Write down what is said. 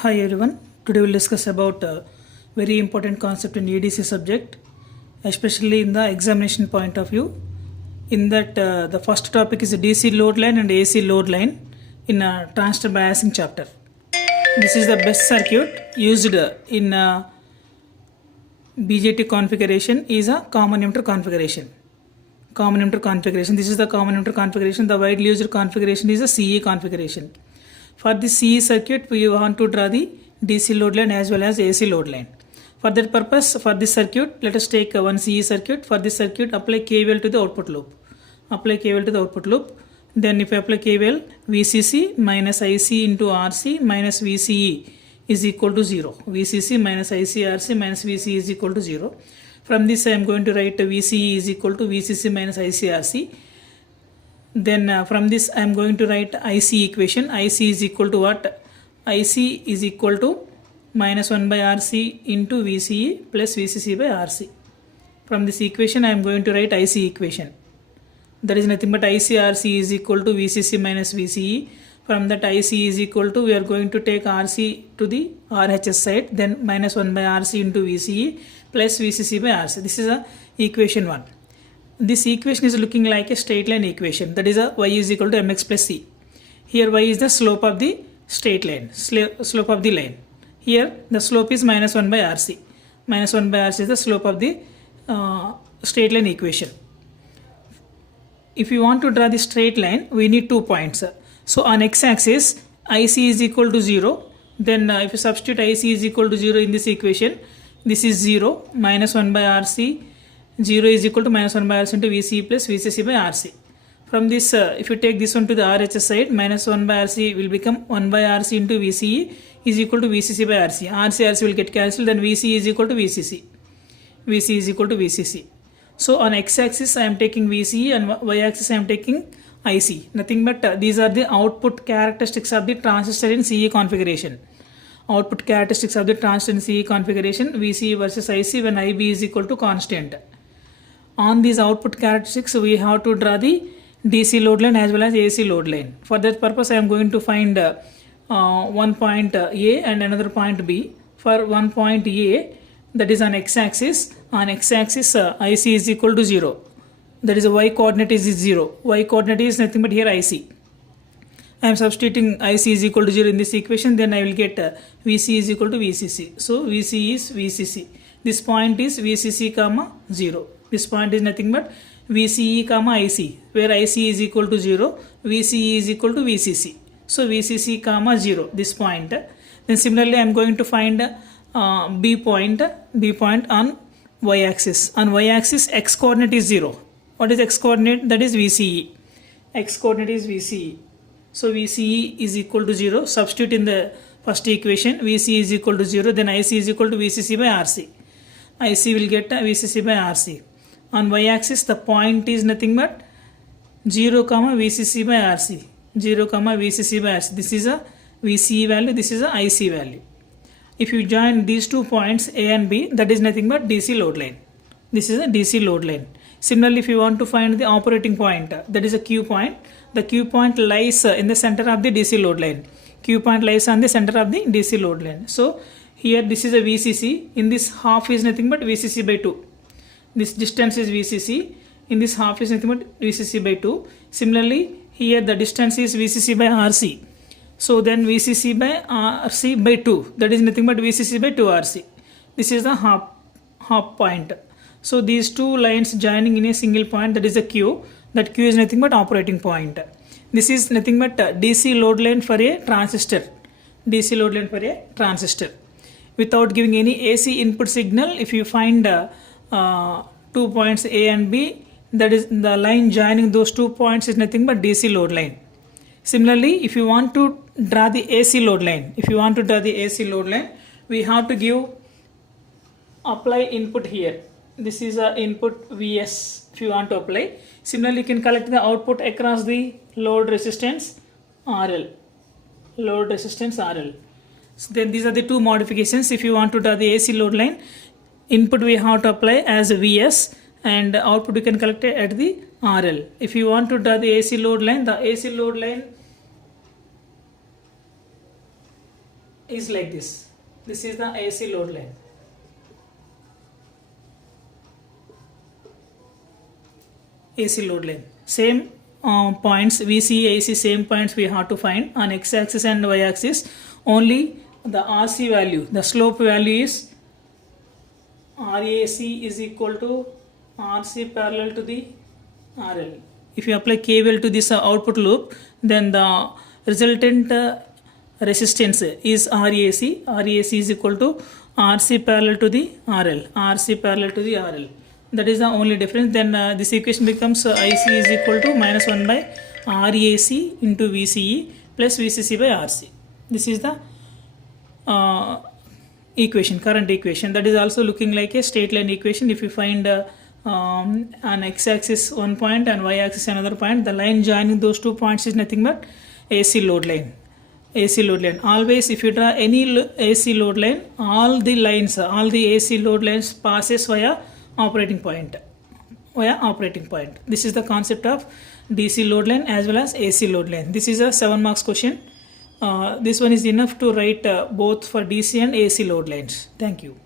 Hi everyone. Today we'll discuss about a very important concept in EDC subject, especially in the examination point of view. In that, the first topic is DC load line and AC load line in a transistor biasing chapter. This is the best circuit used in BJT configuration is a common emitter configuration. Common emitter configuration. This is the common emitter configuration. The widely used configuration is a CE configuration. For the CE circuit, we want to draw the DC load line as well as AC load line. For that purpose, for this circuit, let us take one CE circuit. For this circuit, apply KVL to the output loop. Apply KVL to the output loop. Then if I apply KVL, VCC minus IC into RC minus VCE is equal to 0. VCC minus IC RC minus VCE is equal to 0. From this, I am going to write VCE is equal to VCC minus IC RC. Then from this I am going to write IC equation. IC is equal to what? IC is equal to minus 1 by RC into VCE plus VCC by RC. From this equation I am going to write IC equation. That is nothing but IC RC is equal to VCC minus VCE. From that IC is equal to, we are going to take RC to the RHS side, then minus 1 by RC into VCE plus VCC by RC. This is a equation 1. This equation is looking like a straight line equation, that is a y is equal to mx plus c. Here y is the slope of the straight line, slope of the line. Here the slope is minus 1 by rc. Minus 1 by rc is the slope of the straight line equation. If you want to draw the straight line, we need 2 points. So on x-axis, IC is equal to 0. Then if you substitute IC is equal to 0 in this equation, this is 0, minus 1 by rc. 0 is equal to minus 1 by RC into VCE plus VCC by RC. From this, if you take this one to the RHS side, minus 1 by RC will become 1 by RC into VCE is equal to VCC by RC. RC will get cancelled, then VCE is equal to VCC. VCE is equal to VCC. So on x-axis I am taking VCE and y-axis I am taking IC. Nothing but these are the output characteristics of the transistor in CE configuration. Output characteristics of the transistor in CE configuration, VCE versus IC when IB is equal to constant. On these output characteristics, we have to draw the DC load line as well as AC load line. For that purpose, I am going to find one point A and another point B. For one point A, that is on x-axis. On x-axis, IC is equal to 0. That is a y coordinate is 0. Y coordinate is nothing but here IC. I am substituting IC is equal to 0 in this equation. Then I will get VC is equal to VCC. So VC is VCC. This point is VCC comma 0. This point is nothing but VCE comma IC, where IC is equal to 0, VCE is equal to VCC. So VCC comma 0, this point. Then similarly I am going to find B point on y-axis. On y-axis x coordinate is 0. What is x coordinate? That is VCE. X coordinate is VCE. So VCE is equal to 0. Substitute in the first equation. VCE is equal to 0. Then IC is equal to VCC by RC. IC will get VCC by RC. On y-axis, the point is nothing but 0, VCC by RC. 0, VCC by RC. This is a VCE value, this is a IC value. If you join these 2 points A and B, that is nothing but DC load line. This is a DC load line. Similarly, if you want to find the operating point, that is a Q point. The Q point lies in the center of the DC load line. Q point lies on the center of the DC load line. So, here this is a VCC. In this half is nothing but VCC by 2. This distance is VCC. In this half is nothing but VCC by 2. Similarly, here the distance is VCC by RC. So then VCC by RC by 2. That is nothing but VCC by 2 RC. This is the half point. So these two lines joining in a single point, that is a Q. That Q is nothing but operating point. This is nothing but DC load line for a transistor. DC load line for a transistor. Without giving any AC input signal, if you find 2 points A and B, that is the line joining those 2 points is nothing but DC load line. Similarly, if you want to draw the AC load line, we have to give apply input here. This is a input Vs if you want to apply. Similarly, you can collect the output across the load resistance RL. So then these are the 2 modifications. If you want to draw the AC load line, input we have to apply as Vs and output we can collect it at the RL. If you want to draw the AC load line is like this. This is the AC load line. AC load line. Same points, VC, AC, same points we have to find on x-axis and y-axis. Only the RC value, the slope value is RAC is equal to RC parallel to the RL. If you apply KVL to this output loop, then the resultant resistance is RAC. RAC is equal to RC parallel to the RL. RC parallel to the RL. That is the only difference. Then this equation becomes IC is equal to minus 1 by RAC into VCE plus VCC by RC. This is the equation, current equation. That is also looking like a straight line equation. If you find on x-axis one point and y-axis another point, the line joining those 2 points is nothing but AC load line. AC load line. Always if you draw any AC load line, all the lines, all the AC load lines passes via operating point. This is the concept of DC load line as well as AC load line. This is a 7 marks question. This one is enough to write both for DC and AC load lines. Thank you.